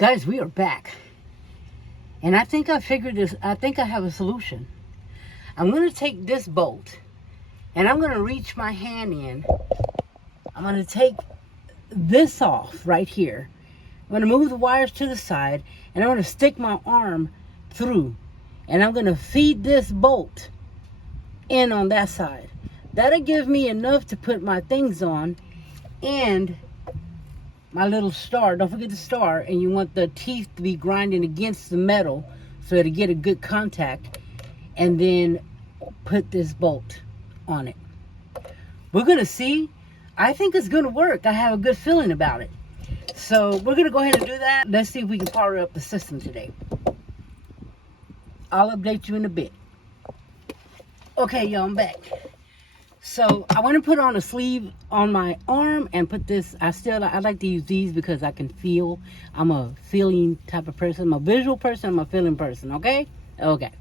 Guys, we are back. And I think I figured this. I think I have a solution. I'm going to take this bolt and I'm going to reach my hand in. I'm going to take this off right here. I'm going to move the wires to the side and I'm going to stick my arm through. And I'm going to feed this bolt in on that side. That'll give me enough to put my things on and my little star. Don't forget the star. And you want the teeth to be grinding against the metal so to get a good contact. And then put this bolt on it. We're going to see. I think it's going to work. I have a good feeling about it. So we're going to go ahead and do that. Let's see if we can power up the system today. I'll update you in a bit. Okay, y'all, I'm back. So I want to put on a sleeve on my arm and put this. I like to use these because I can feel. I'm a feeling type of person. I'm a visual person. I'm a feeling person. Okay.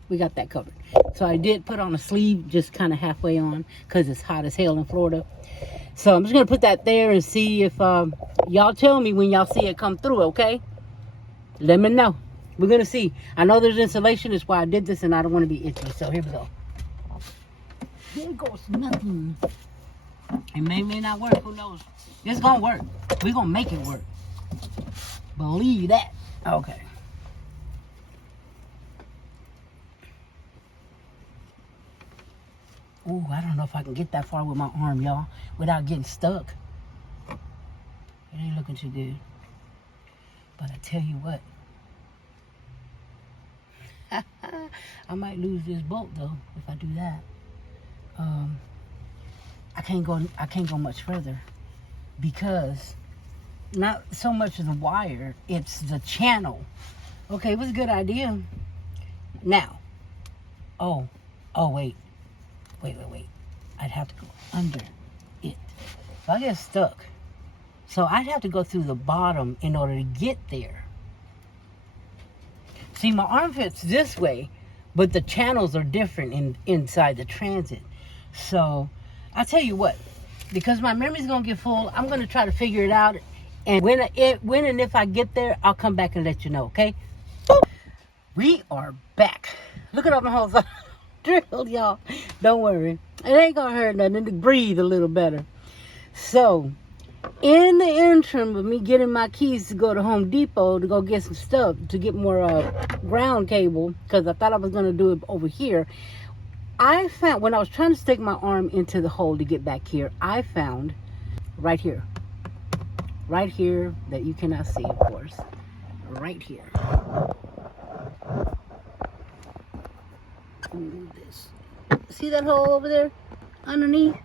We got that covered. So I did put on a sleeve just kind of halfway on because it's hot as hell in Florida. So I'm just going to put that there and see if y'all tell me when y'all see it come through. Okay. Let me know. We're going to see. I know there's insulation. That's why I did this and I don't want to be itchy. So here we go. Here goes nothing. It may not work. Who knows? It's gonna work. We're gonna make it work. Believe that. Okay. Ooh, I don't know if I can get that far with my arm, y'all, without getting stuck. It ain't looking too good. But I tell you what. I might lose this bolt though if I do that. I can't go much further because not so much of the wire, it's the channel. Okay, it was a good idea. Now, wait. I'd have to go under it. If I get stuck, so I'd have to go through the bottom in order to get there. See, my arm fits this way, but the channels are different inside the transit. So I'll tell you what, because my memory's gonna get full, I'm gonna try to figure it out, and when and if I get there, I'll come back and let you know. Okay. We are back. Look at all the holes drilled, y'all. Don't worry, it ain't gonna hurt nothing to breathe a little better. So in the interim of me getting my keys to go to Home Depot to go get some stuff to get more ground cable, because I thought I was gonna do it over here, I found, when I was trying to stick my arm into the hole to get back here, I found right here, that you cannot see, of course, right here. Ooh, this. See that hole over there underneath,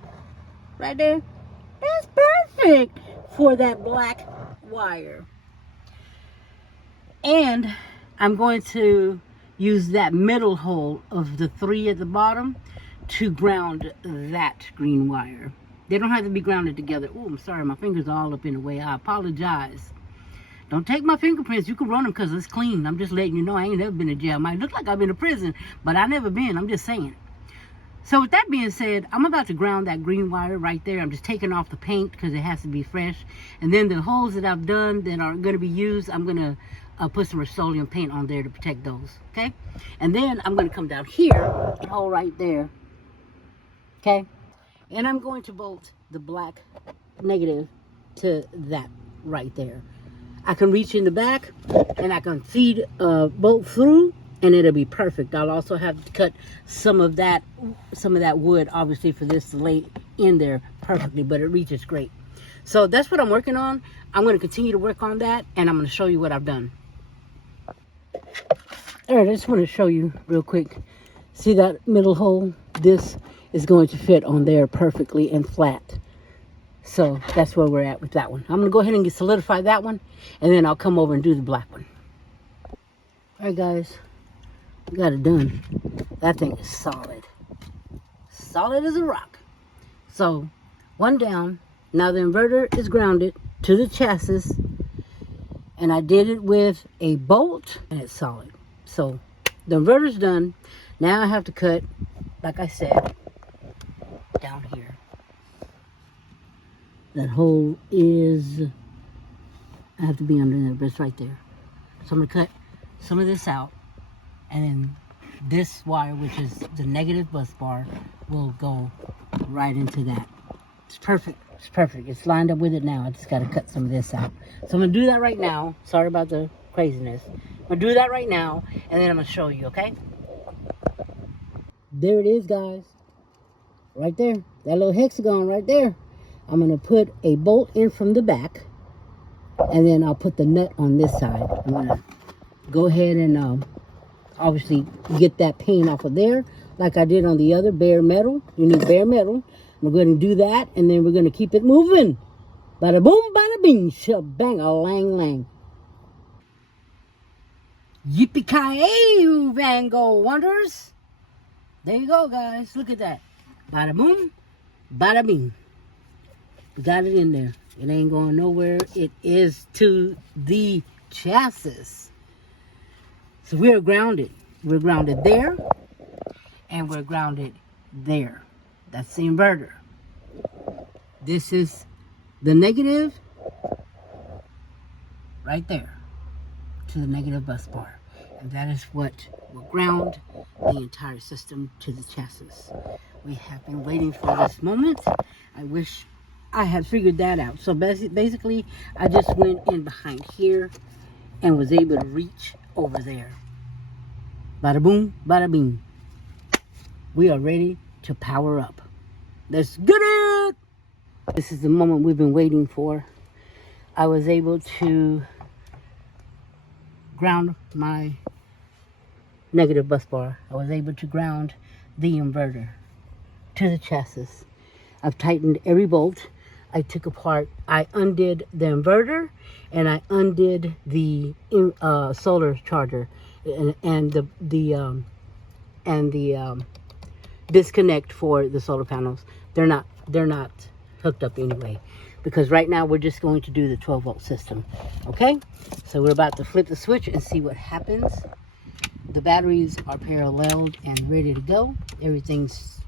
right there? That's perfect for that black wire. And I'm going to use that middle hole of the 3 at the bottom to ground that green wire. They don't have to be grounded together. Oh, I'm sorry, my fingers are all up in the way. I apologize. Don't take my fingerprints. You can run them because it's clean. I'm just letting you know I ain't never been to jail. Might look like I've been to prison, but I never been. I'm just saying. So with that being said, I'm about to ground that green wire right there. I'm just taking off the paint because it has to be fresh. And then the holes that I've done that are going to be used, I'm going to put some Rust-Oleum paint on there to protect those. Okay. And then I'm going to come down here, hole right there. Okay. And I'm going to bolt the black negative to that right there. I can reach in the back and I can feed a bolt through and it'll be perfect. I'll also have to cut some of that wood, obviously, for this to lay in there perfectly, but it reaches great. So that's what I'm working on. I'm going to continue to work on that and I'm going to show you what I've done. All right, I just want to show you real quick. See that middle hole? This is going to fit on there perfectly and flat. So that's where we're at with that one. I'm going to go ahead and solidify that one, and then I'll come over and do the black one. All right, guys. We got it done. That thing is solid. Solid as a rock. So, one down. Now the inverter is grounded to the chassis, and I did it with a bolt, and it's solid. So, the inverter's done. Now I have to cut, like I said, down here. That hole is, I have to be under there, but it's right there. So I'm going to cut some of this out, and then this wire, which is the negative bus bar, will go right into that. It's perfect. It's perfect. It's lined up with it now. I just got to cut some of this out. So I'm going to do that right now. Sorry about the craziness. I'm going to do that right now, and then I'm going to show you, okay? There it is, guys. Right there. That little hexagon right there. I'm going to put a bolt in from the back, and then I'll put the nut on this side. I'm going to go ahead and obviously get that paint off of there like I did on the other bare metal. You need bare metal. We're going to do that, and then we're going to keep it moving. Bada boom, bada bing, shabang, a lang lang. Yippee-ki-yay, Van Gogh wonders. There you go, guys. Look at that. Bada boom, bada bing. We got it in there. It ain't going nowhere. It is to the chassis. So we're grounded. We're grounded there, and we're grounded there. That's the inverter. This is the negative right there to the negative bus bar. And that is what will ground the entire system to the chassis. We have been waiting for this moment. I wish I had figured that out. So basically, I just went in behind here and was able to reach over there. Bada boom, bada bing. We are ready to power up. Let's get it! This is the moment we've been waiting for. I was able to ground my negative bus bar. I was able to ground the inverter to the chassis. I've tightened every bolt. I took apart, I undid the inverter, and I undid the solar charger and the disconnect for the solar panels. They're not hooked up anyway, because right now we're just going to do the 12-volt system. Okay, so we're about to flip the switch and see what happens. The batteries are paralleled and ready to go. Everything's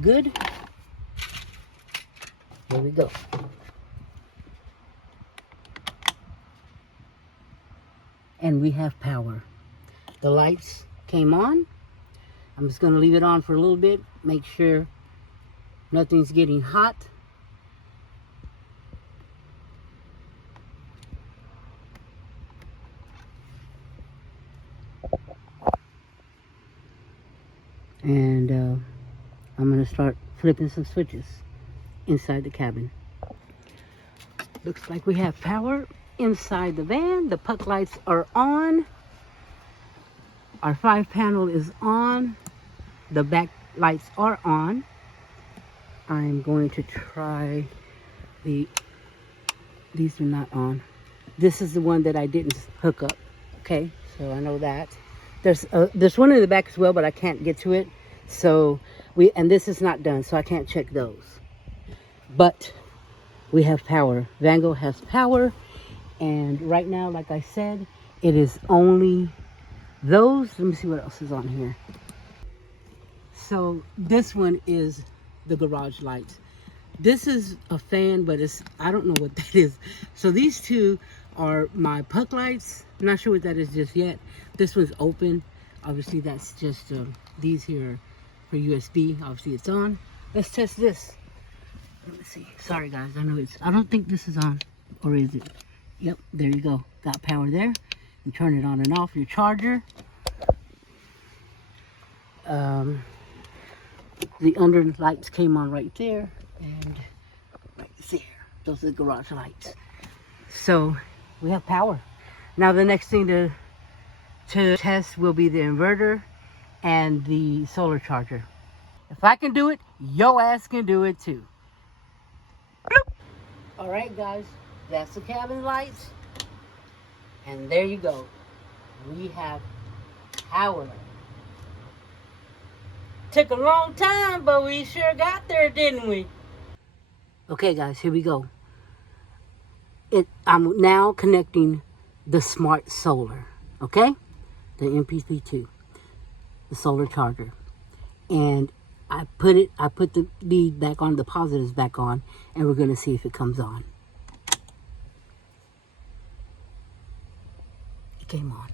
good. Here we go. And we have power. The lights came on. I'm just going to leave it on for a little bit. Make sure nothing's getting hot. And I'm going to start flipping some switches inside the cabin. Looks like we have power inside the van. The puck lights are on. Our 5-panel is on. The back lights are on. I'm going to try these are not on. This is the one that I didn't hook up. Okay, so I know that. There's one in the back as well, but I can't get to it. So and this is not done, so I can't check those. But we have power. VanGo has power, and right now, like I said, it is only those. Let me see what else is on here. So this one is the garage lights. This is a fan, but I don't know what that is. So these two are my puck lights. I'm not sure what that is just yet. This one's open. Obviously, that's just these here for USB. Obviously, it's on. Let's test this. Let me see. Sorry, guys. I don't think this is on. Or is it? Yep, there you go. Got power there. You turn it on and off your charger. The under lights came on right there. And right there. Those are the garage lights. So, we have power. Now, the next thing to test will be the inverter and the solar charger. If I can do it, your ass can do it too. All right, guys, that's the cabin lights. And there you go. We have power. Took a long time, but we sure got there, didn't we? Okay, guys, here we go. I'm now connecting the smart solar, okay? The MPP2, the solar charger. And I put the lead back on, the positives back on, and we're going to see if it comes on. It came on.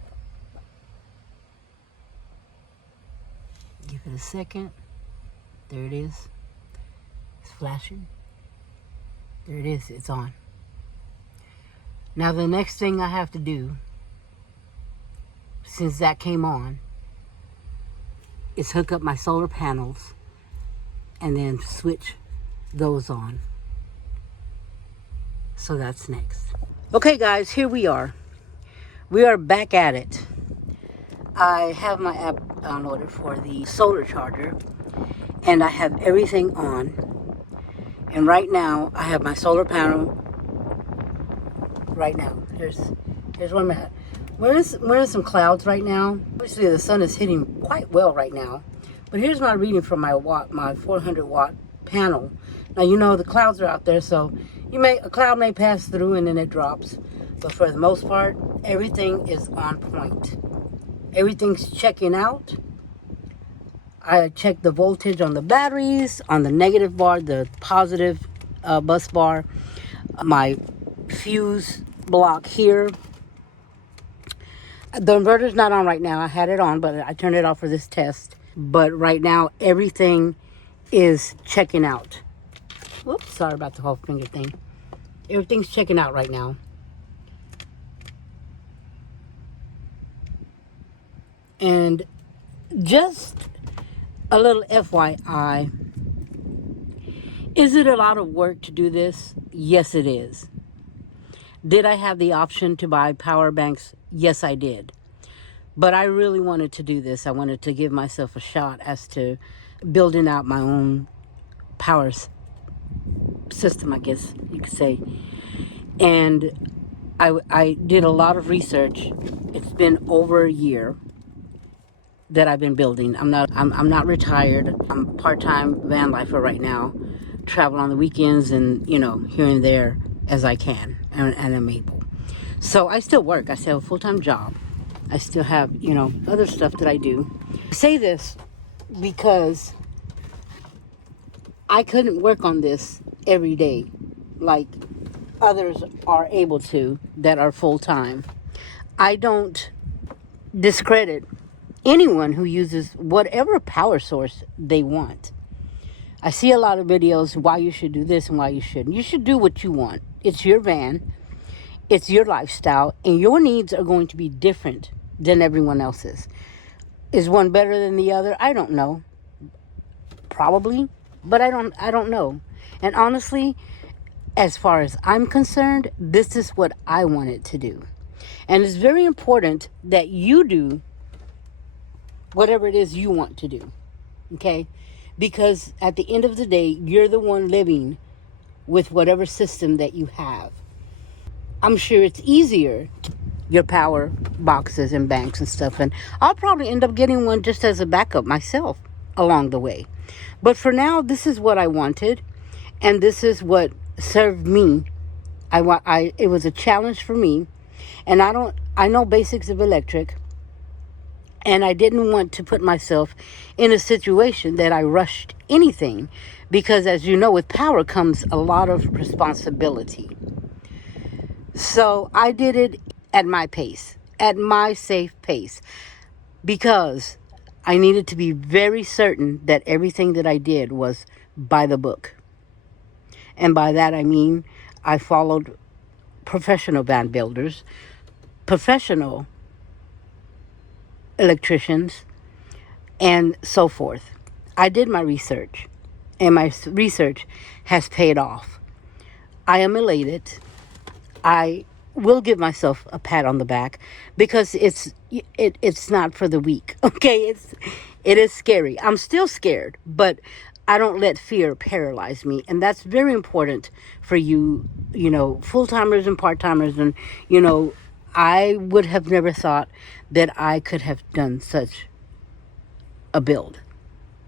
Give it a second. There it is. It's flashing. There it is. It's on. Now the next thing I have to do, since that came on, is hook up my solar panels and then switch those on. So that's next. Okay guys, here we are. We are back at it. I have my app downloaded for the solar charger and I have everything on. And right now I have my solar panel. Right now, here's where I'm at. We're in some clouds right now. Obviously the sun is hitting quite well right now. But here's my reading from my 400 watt panel. Now you know the clouds are out there, so a cloud may pass through and then it drops. But for the most part, everything is on point. Everything's checking out. I checked the voltage on the batteries, on the negative bar, the positive bus bar, my fuse block here. The inverter's not on right now. I had it on, but I turned it off for this test. But right now, everything is checking out. Whoops, sorry about the whole finger thing. Everything's checking out right now. And just a little FYI, is it a lot of work to do this? Yes, it is. Did I have the option to buy power banks? Yes, I did. But I really wanted to do this. I wanted to give myself a shot as to building out my own power system, I guess you could say. And I did a lot of research. It's been over a year that I've been building. I'm not retired. I'm a part-time van lifer right now. Travel on the weekends and, here and there as I can and I'm able. So I still work. I still have a full-time job. I still have, other stuff that I do. I say this because I couldn't work on this every day like others are able to that are full-time. I don't discredit anyone who uses whatever power source they want. I see a lot of videos why you should do this and why you shouldn't. You should do what you want. It's your van. It's your lifestyle. And your needs are going to be different than everyone else's. Is one better than the other? I don't know. Probably. But I don't know. And honestly, as far as I'm concerned, this is what I wanted to do. And it's very important that you do whatever it is you want to do. Okay? Because at the end of the day, you're the one living with whatever system that you have. I'm sure it's easier to your power boxes and banks and stuff. And I'll probably end up getting one just as a backup myself along the way. But for now, this is what I wanted. And this is what served me. It was a challenge for me. And I know basics of electric. And I didn't want to put myself in a situation that I rushed anything. Because as you know, with power comes a lot of responsibility. So I did it at my pace, at my safe pace. Because I needed to be very certain that everything that I did was by the book. And by that I mean I followed professional van builders, professional electricians, and so forth. I did my research, and my research has paid off. I am elated. I will give myself a pat on the back because it's not for the weak. Okay, it is scary. I'm still scared, but I don't let fear paralyze me, and that's very important for you, full-timers and part-timers, and I would have never thought that I could have done such a build.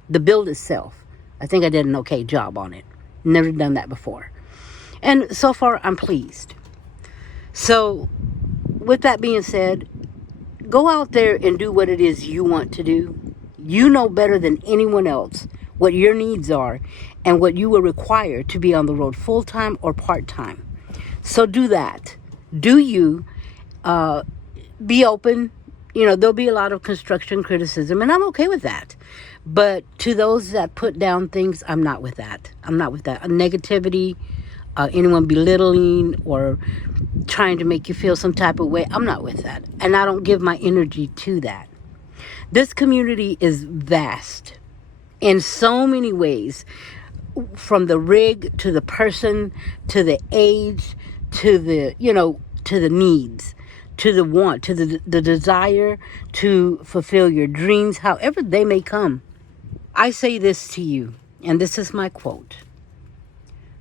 The build itself, I think I did an okay job on it. Never done that before. And so far, I'm pleased. So, with that being said, go out there and do what it is you want to do. You know better than anyone else what your needs are and what you will require to be on the road full-time or part-time. So do that. Do you. be open. You know, there'll be a lot of construction criticism, and I'm okay with that. But to those that put down things, I'm not with that. I'm not with that. Negativity, anyone belittling or trying to make you feel some type of way, I'm not with that. And I don't give my energy to that. This community is vast in so many ways, from the rig to the person to the age to the, to the needs, to the want, to the desire to fulfill your dreams, however they may come. I say this to you, and this is my quote: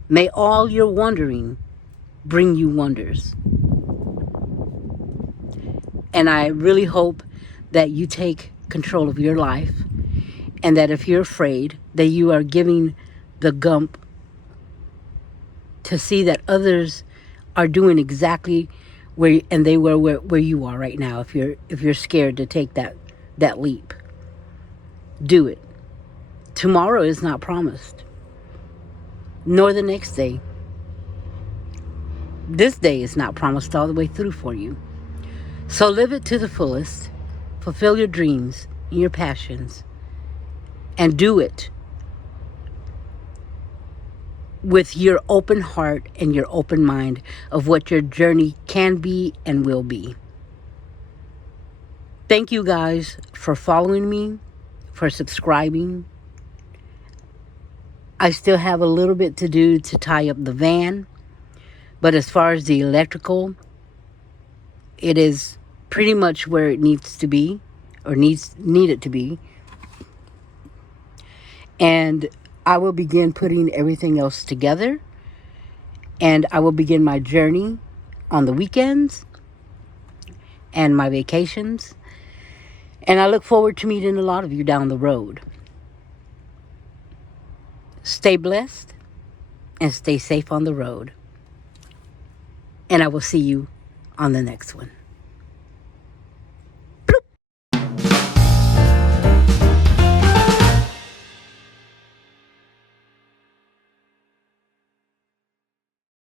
may all your wondering bring you wonders. And I really hope that you take control of your life, and that if you're afraid, that you are giving the gump to see that others are doing exactly where you are right now. If you're scared to take that leap, do it. Tomorrow is not promised, nor the next day. This day is not promised all the way through for you. So live it to the fullest. Fulfill your dreams and your passions, and do it with your open heart and your open mind of what your journey can be and will be. Thank you guys for following me, for subscribing. I still have a little bit to do to tie up the van, but as far as the electrical, it is pretty much where it needs to be, or needed to be. And I will begin putting everything else together, and I will begin my journey on the weekends and my vacations. And I look forward to meeting a lot of you down the road. Stay blessed and stay safe on the road. And I will see you on the next one.